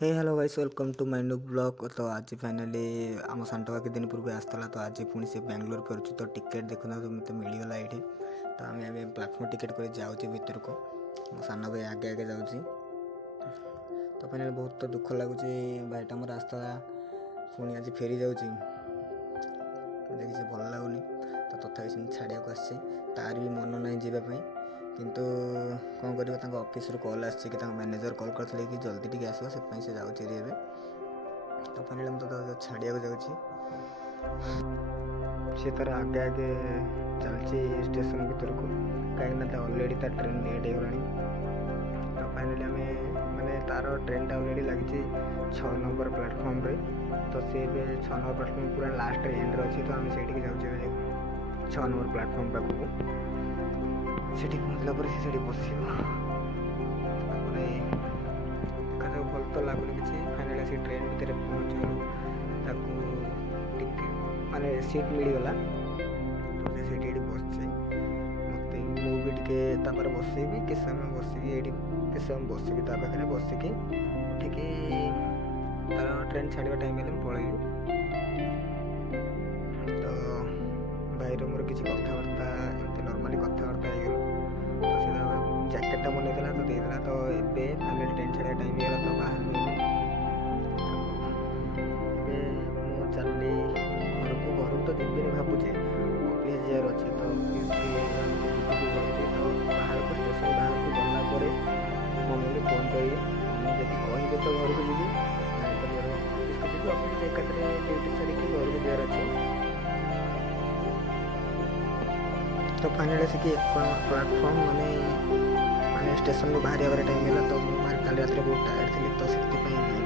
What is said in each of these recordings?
Hey hello guys welcome to my new blog. तो आज finally आम सांटवा के दिन पूर्व आसला तो आज पुणी से बेंगलोर फेरुछु तो टिकेट देखुना तो मतलब मिलगला ये तो आम प्लाटफर्म टिकेट कर जाऊँ भर को मो सान भाई आगे आगे जाऊँगी तो फाइनाली बहुत दुख लगुच भाईटा मोर आसता पुणी आज फेरी जाऊँगी किसी भल लगुनि तो तथा छाड़िया आसी तार भी मन ना जावाई किंतु कौन कर ऑफिस कॉल आसी कि मैनेजर कॉल करते कि जल्दी टी आसो से जाऊँगी तो फाइनाली मुझे छाड़िया जाऊँगी सी तार आगे आगे चलती स्टेशन भर को कहीं अलरेडी तार ट्रेन लेट होगा तो फाइनाली आम माने तार ट्रेन अलरेडी लगी 6 नंबर प्लाटफर्म रे तो सी 6 नंबर प्लाटफर्म पूरा लास्ट एंड अच्छी तो आम से जाऊँ 6 नंबर प्लाटफर्म पाखक से पहुँचला से बस भल तो लगुनि कि फाइनाली से ट्रेन भितर पहुँचलु माने सीट मिलगला तो से बस मत मुझे बसैबी कि समय बसिकी ये कि समय बसिकी पाखे बसिकी उठिकी तार ट्रेन छाड़ा टाइम है पलैबी तो भाईर मोर किसी कथबार्ता एमती नॉर्मली कथबार्ता हो तो सीधा जैकेटा बनईला तो देदेला तो ये फाइनाल ट्रेन छाड़ा टाइम होगा तो बाहर चलनी घर को तो जीवन भावुचे ऑफिस जार अच्छे तो तो बाहर को स्टेशन बाहर को गलापर मम्मी फोन करी मम्मी जब कहे तो घर को जी ऑफिस को जी ऑफिस एक ड्यूटी छाड़ी घर को जार अच्छे तो फाइनाली से कि प्लाटफर्म माने स्टेशन को बाहर आवर टाइम है तो कल रात बहुत टायर्ड थी तो से गेट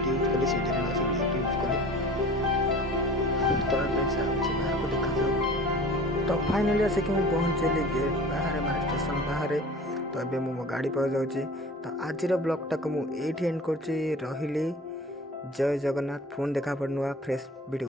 यूज कली सीट गेट यूज कली तो बाहर को देखा जाऊ तो फाइनाली आसिक पहुँचली गेट बाहर माने स्टेशन बाहर तो अबे मो गाड़ी पर जाऊँगी तो आज ब्लॉगटा को मुझे एंड कर रही जय जगन्नाथ फोन देखा पड़ नुआ फ्रेश वीडियो।